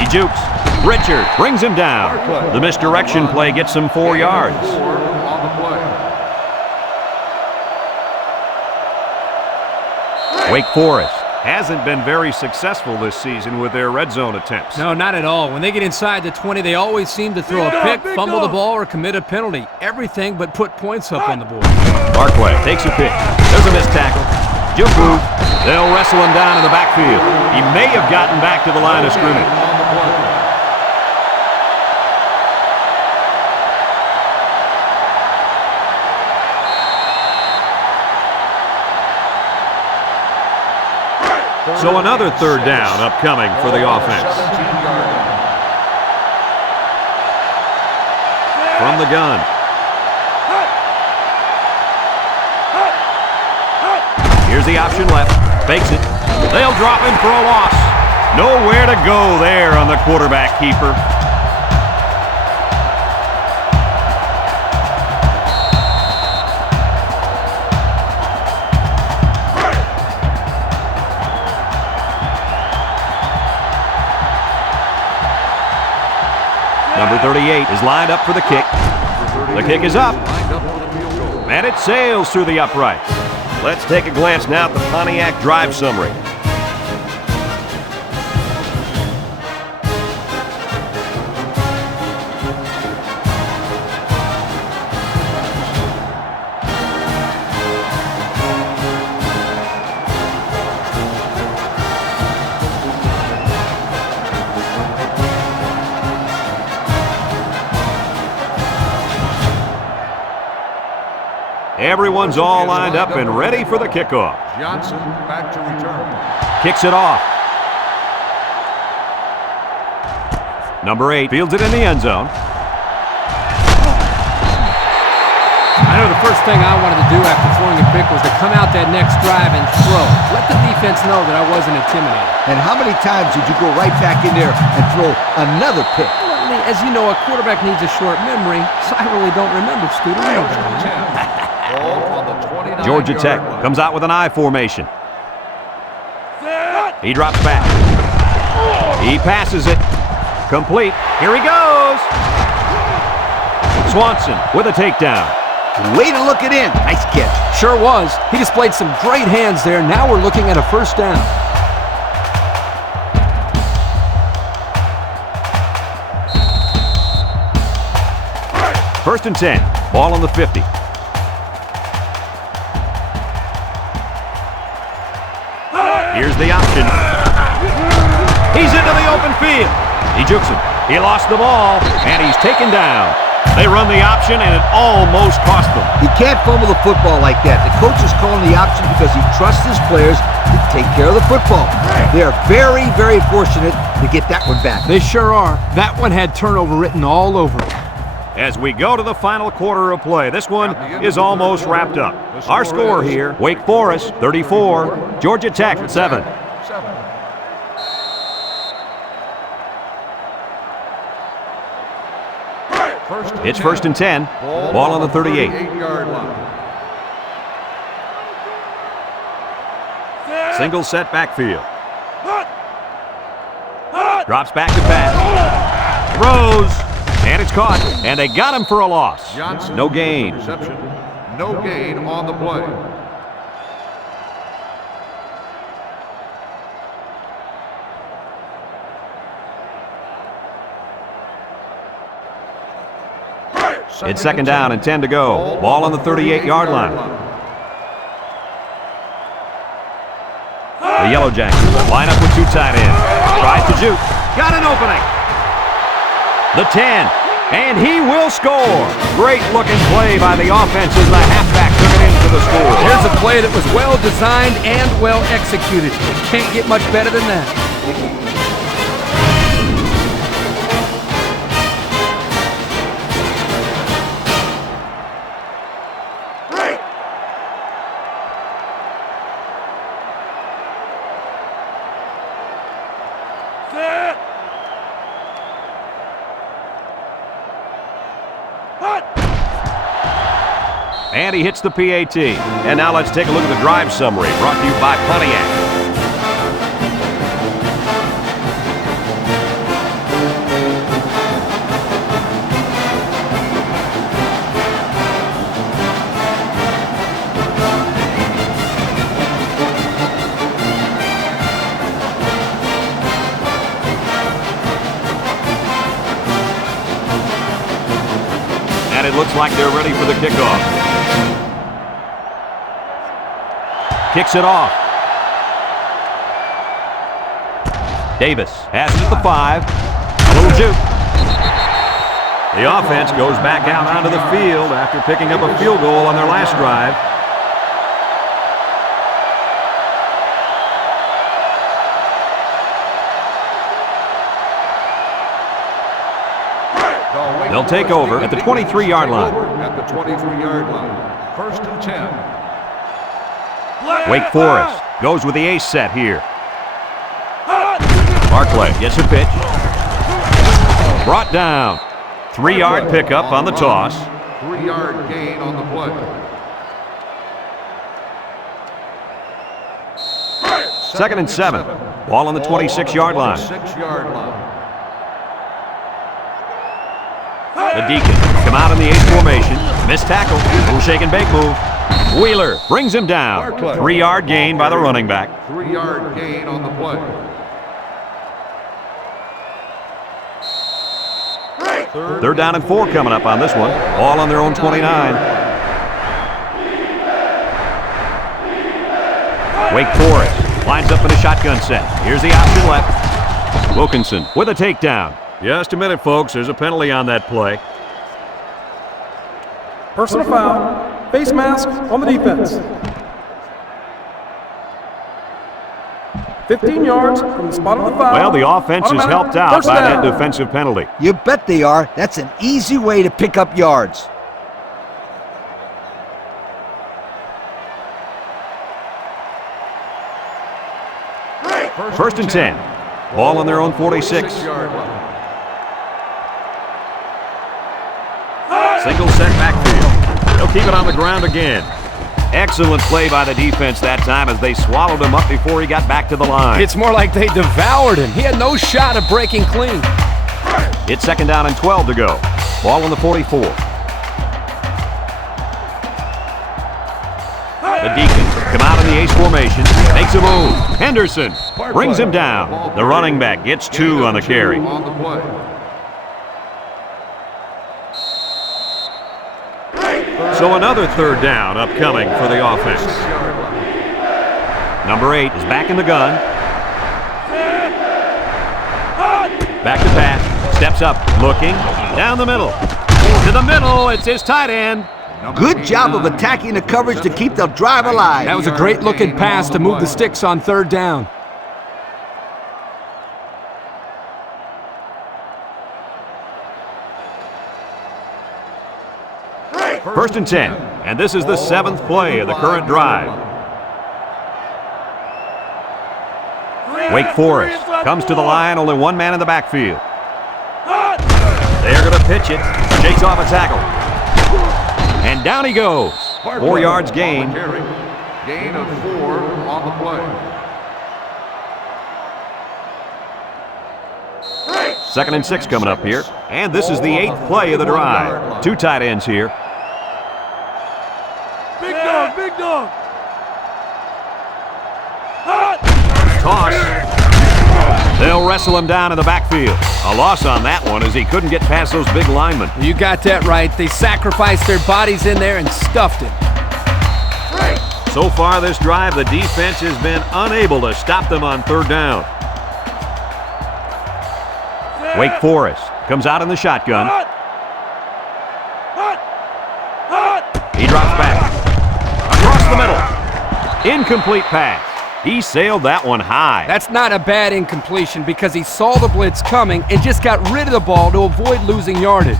He jukes. Richard brings him down. The misdirection play gets him 4 yards. On the play. Wake Forest hasn't been very successful this season with their red zone attempts. No, not at all. When they get inside the 20, they always seem to throw a pick, fumble the ball, or commit a penalty. Everything but put points up on the board. Barclay takes a pick. There's a missed tackle. Juke move. They'll wrestle him down in the backfield. He may have gotten back to the line of scrimmage. On the play. So another third down upcoming for the offense. 17-yard line. From the gun. Here's the option left. Fakes it. They'll drop him for a loss. Nowhere to go there on the quarterback keeper. Number 38 is lined up for the kick. The kick is up. And it sails through the uprights. Let's take a glance now at the Pontiac drive summary. Everyone's all lined up and ready for the kickoff. Johnson back to return. Kicks it off. Number 8 fields it in the end zone. I know the first thing I wanted to do after throwing a pick was to come out that next drive and throw. Let the defense know that I wasn't intimidated. And how many times did you go right back in there and throw another pick? Well, I mean, as you know, a quarterback needs a short memory, so I really don't remember, Scooter. You know that. Georgia Tech comes out with an I formation. He drops back. He passes it. Complete. Here he goes. Swanson with a takedown. Way to look it in. Nice catch. Sure was. He displayed some great hands there. Now we're looking at a first down. First and 10. Ball on the 50. Here's the option. He's into the open field. He jukes him. He lost the ball, and he's taken down. They run the option, and it almost cost them. You can't fumble the football like that. The coach is calling the option because he trusts his players to take care of the football. They are very, very fortunate to get that one back. They sure are. That one had turnover written all over it. As we go to the final quarter of play, this one is almost wrapped up. Our score here, Wake Forest 34, Georgia Tech 7. It's first and 10, ball on the 38. 38-yard line. Single set backfield. Drops back to pass. Throws. And it's caught. And they got him for a loss. Johnson, No gain. Reception. No gain on the play. It's second down and 10 to go. Ball on the 38-yard line. The Yellow Jackets line up with two tight ends. Tries to juke. Got an opening. The 10. And he will score. Great looking play by the offense as the halfback took it into the score. Here's a play that was well designed and well executed. Can't get much better than that. And he hits the PAT. And now let's take a look at the drive summary brought to you by Pontiac. And it looks like they're ready for the kickoff. Kicks it off. Davis has it at the 5. A little juke. The offense goes back out onto the field after picking up a field goal on their last drive. They'll take over at the 23-yard line. At the 23-yard line. First and 10. Wake Forest goes with the ace set here. Barclay gets a pitch. Brought down. 3-yard pickup on the toss. 3-yard gain on the play. Second and 7. Ball on the 26-yard line. 26-yard line. The Deacons come out in the ace formation. Missed tackle. Little shake and bake move. Wheeler brings him down. 3-yard gain by the running back. 3-yard gain on the play. Third down and 4 coming up on this one. All on their own 29. Wake Forest lines up in a shotgun set. Here's the option left. Wilkinson with a takedown. Just a minute, folks. There's a penalty on that play. Personal foul. Face mask on the defense. 15 yards from the spot of the foul. Well, the offense is helped out First by that down. defensive penalty. You bet they are. That's an easy way to pick up yards. First and 10. Ball on their own 46. 6-yard line. Single set backfield. He'll keep it on the ground again. Excellent play by the defense that time as they swallowed him up before he got back to the line. It's more like they devoured him. He had no shot of breaking clean. It's second down and 12 to go. Ball on the 44. The Deacons come out in the ace formation. Makes a move. Henderson brings him down. The running back gets 2 on the carry. On the play. So another third down upcoming for the offense. 6-yard line. Number 8 is back in the gun. Back to pass. Steps up. Looking. Down the middle. To the middle. It's his tight end. Good job of attacking the coverage to keep the drive alive. That was a great looking pass to move the sticks on third down. First and 10. And this is the 7th play of the current drive. Wake Forest comes to the line, only one man in the backfield. They're going to pitch it. Shakes off a tackle. And down he goes. 4 yards gain. Gain of 4 on the play. 2nd and 6 coming up here. And this is the 8th play of the drive. 2 tight ends here. Big dog, big dog. Toss. They'll wrestle him down in the backfield. A loss on that one as he couldn't get past those big linemen. You got that right. They sacrificed their bodies in there and stuffed it. So far this drive, the defense has been unable to stop them on 3rd down. Wake Forest comes out in the shotgun. He drops back. Across the middle. Incomplete pass. He sailed that one high. That's not a bad incompletion because he saw the blitz coming and just got rid of the ball to avoid losing yardage.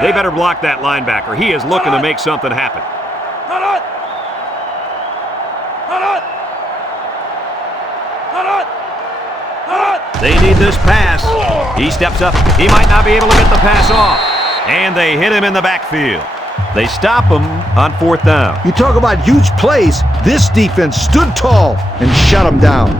They better block that linebacker. He is looking to make something happen. They need this pass. He steps up. He might not be able to get the pass off. And they hit him in the backfield. They stop him on 4th down. You talk about huge plays. This defense stood tall and shut them down.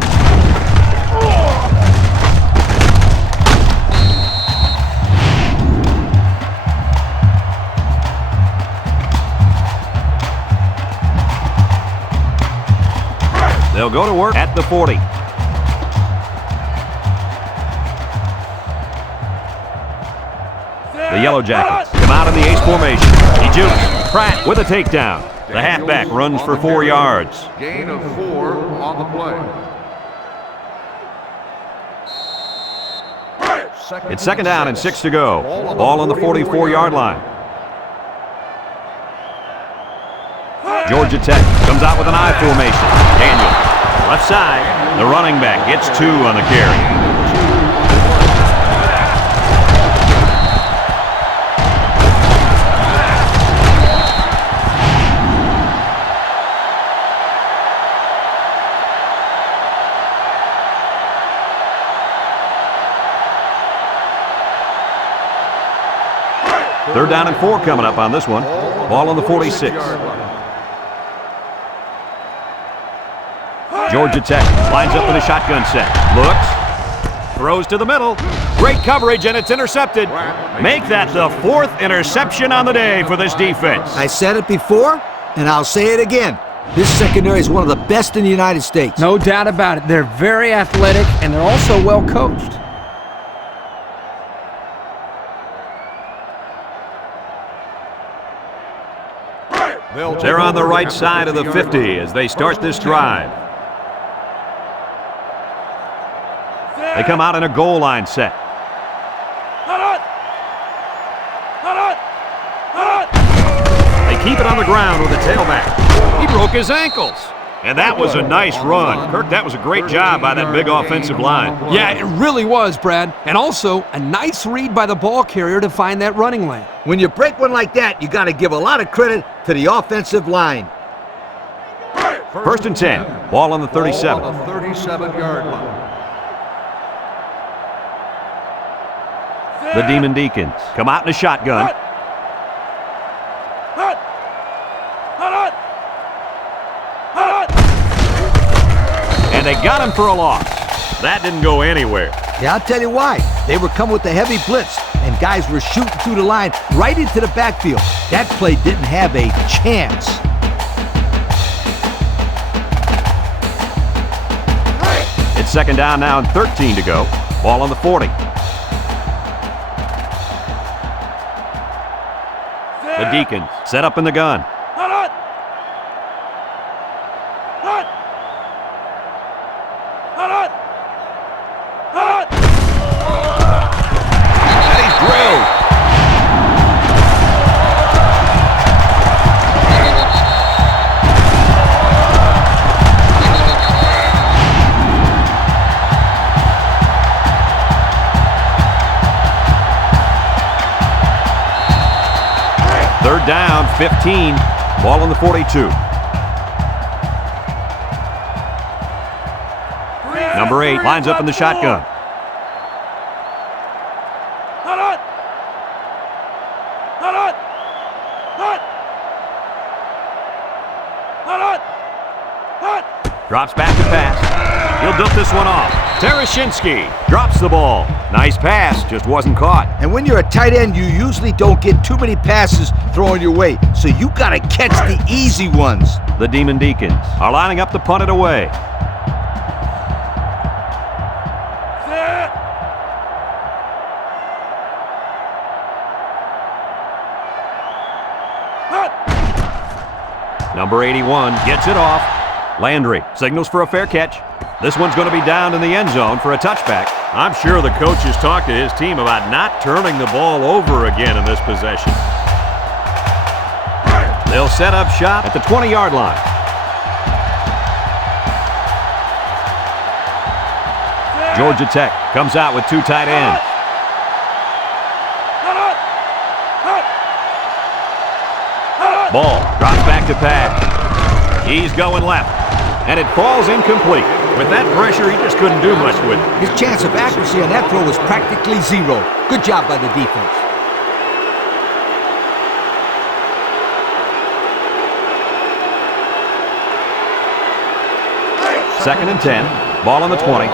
They'll go to work at the 40. The Yellow Jackets come out in the ace formation. He jukes. Pratt with a takedown. The halfback runs for 4 yards. Gain of 4 on the play. It's 2nd down and 6 to go. Ball on the 44-yard line. Georgia Tech comes out with an I formation. Daniel, left side. The running back gets 2 on the carry. Third down and 4 coming up on this one. Ball on the 46. Georgia Tech lines up in a shotgun set. Looks. Throws to the middle. Great coverage, and it's intercepted. Make that the 4th interception on the day for this defense. I said it before, and I'll say it again. This secondary is one of the best in the United States. No doubt about it. They're very athletic, and they're also well coached. They're on the right side of the 50 as they start this drive. They come out in a goal line set. They keep it on the ground with the tailback. He broke his ankles. And that was a nice run. Kirk, that was a great job by that big offensive line. Yeah, it really was, Brad. And also, a nice read by the ball carrier to find that running lane. When you break one like that, you got to give a lot of credit to the offensive line. 1st and 10. Ball on the 37. Ball on the 37-yard line. The Demon Deacons come out in a shotgun. And they got him for a loss. That didn't go anywhere. Yeah, I'll tell you why. They were coming with a heavy blitz, and guys were shooting through the line right into the backfield. That play didn't have a chance. It's 2nd down now and 13 to go. Ball on the 40. The Deacons set up in the gun. And he's drilled. Third down, 15. Ball on the 42. Number 8 lines up in the shotgun. Drops back to pass. He'll dump this one off. Tereshinski drops the ball. Nice pass, just wasn't caught. And when you're a tight end, you usually don't get too many passes thrown your way, so you got to catch the easy ones. The Demon Deacons are lining up to punt it away. Number 81 gets it off. Landry signals for a fair catch. This one's going to be down in the end zone for a touchback. I'm sure the coach has talked to his team about not turning the ball over again in this possession. They'll set up shop at the 20-yard line. Georgia Tech comes out with two tight ends. Ball drops back to pass. He's going left, and it falls incomplete. With that pressure, he just couldn't do much with it. His chance of accuracy on that throw was practically zero. Good job by the defense. Second and 10. Ball on the 20.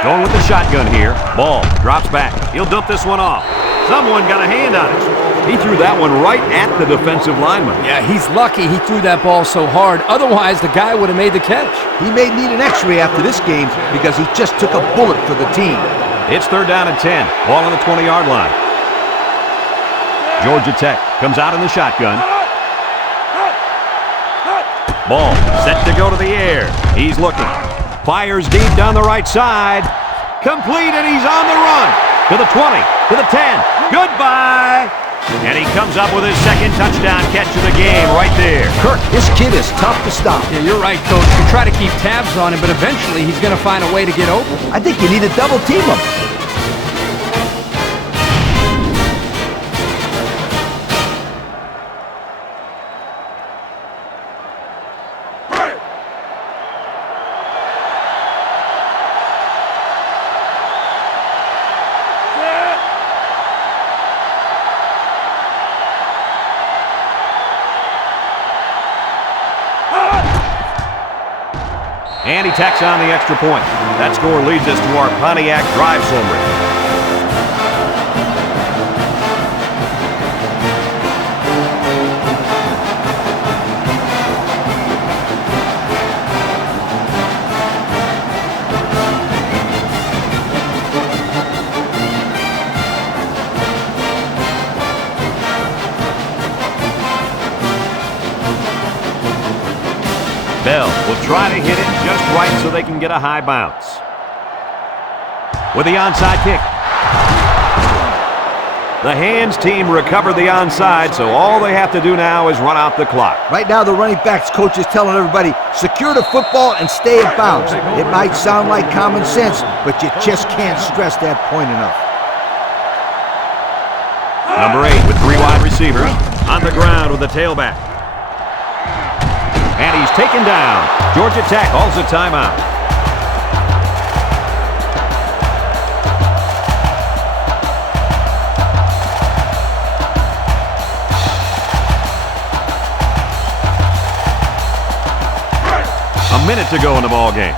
Going with the shotgun here. Ball drops back. He'll dump this one off. Someone got a hand on it. He threw that one right at the defensive lineman. Yeah, he's lucky he threw that ball so hard. Otherwise, the guy would have made the catch. He may need an x-ray after this game because he just took a bullet for the team. It's third down and 10. Ball on the 20-yard line. Georgia Tech comes out in the shotgun. Ball set to go to the air. He's looking. Fires deep down the right side. Complete, and he's on the run. To the 20, to the 10. Goodbye. And he comes up with his second touchdown catch of the game right there. Kirk, this kid is tough to stop. Yeah, you're right, Coach. You try to keep tabs on him, but eventually he's going to find a way to get open. I think you need to double team him. And he tacks on the extra point. That score leads us to our Pontiac drive summary. Bell will try to hit it just right so they can get a high bounce. With the onside kick. The hands team recovered the onside, so all they have to do now is run out the clock. Right now, the running backs coach is telling everybody, secure the football and stay in bounds. It might sound like common sense, but you just can't stress that point enough. Number 8 with 3 wide receivers. On the ground with the tailback. And he's taken down. Georgia Tech calls a timeout. A minute to go in the ball game.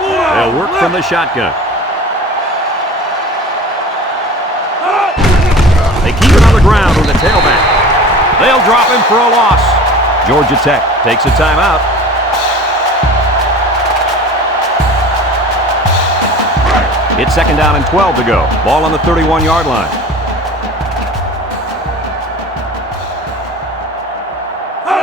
They'll work from the shotgun. They keep it on the ground with the tailback. They'll drop him for a loss. Georgia Tech takes a timeout. It's second down and 12 to go. Ball on the 31-yard line.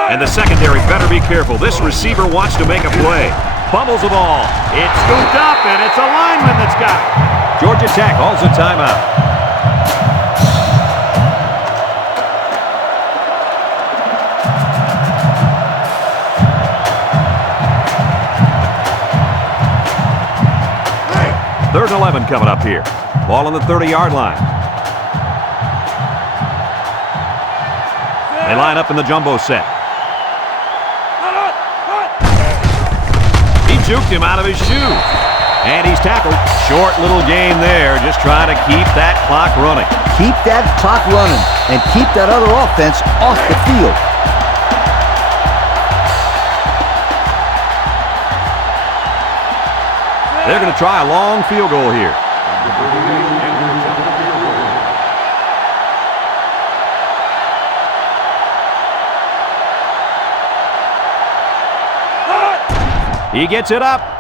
And the secondary better be careful. This receiver wants to make a play. Fumbles the ball. It's scooped up, and it's a lineman that's got it. Georgia Tech calls a timeout. Third and 11 coming up here. Ball on the 30-yard line. They line up in the jumbo set. He juked him out of his shoe. And he's tackled. Short little game there, just trying to keep that clock running. Keep that clock running and keep that other offense off the field. They're going to try a long field goal here. He gets it up.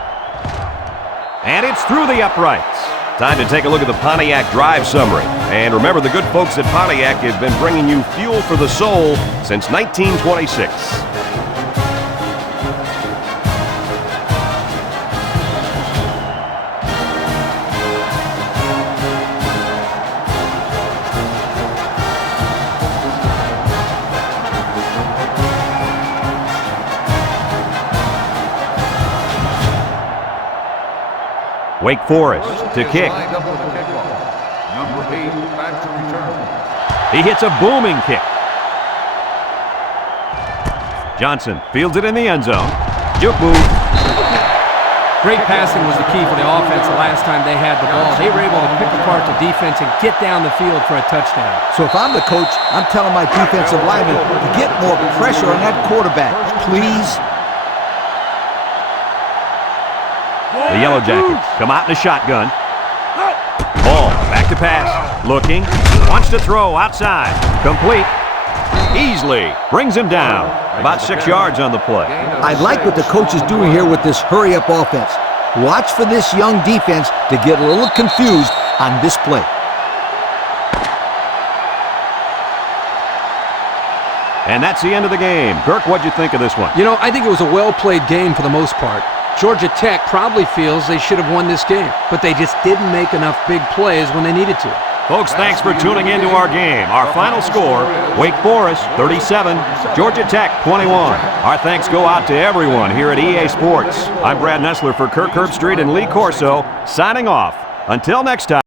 And it's through the uprights. Time to take a look at the Pontiac drive summary. And remember, the good folks at Pontiac have been bringing you fuel for the soul since 1926. Wake Forest to kick. Number 8 back to return. He hits a booming kick. Johnson fields it in the end zone. Juke move. Great passing was the key for the offense the last time they had the ball. They were able to pick apart the defense and get down the field for a touchdown. So if I'm the coach, I'm telling my defensive linemen to get more pressure on that quarterback, please. The Yellow Jackets come out in a shotgun. Ball back to pass. Looking. Wants to throw outside. Complete. Easily brings him down. About 6 yards on the play. I like what the coach is doing here with this hurry-up offense. Watch for this young defense to get a little confused on this play. And that's the end of the game. Kirk, what'd you think of this one? You know, I think it was a well-played game for the most part. Georgia Tech probably feels they should have won this game, but they just didn't make enough big plays when they needed to. Folks, thanks for tuning into our game. Our final score, Wake Forest 37, Georgia Tech 21. Our thanks go out to everyone here at EA Sports. I'm Brad Nessler for Kirk Herbstreit and Lee Corso, signing off. Until next time.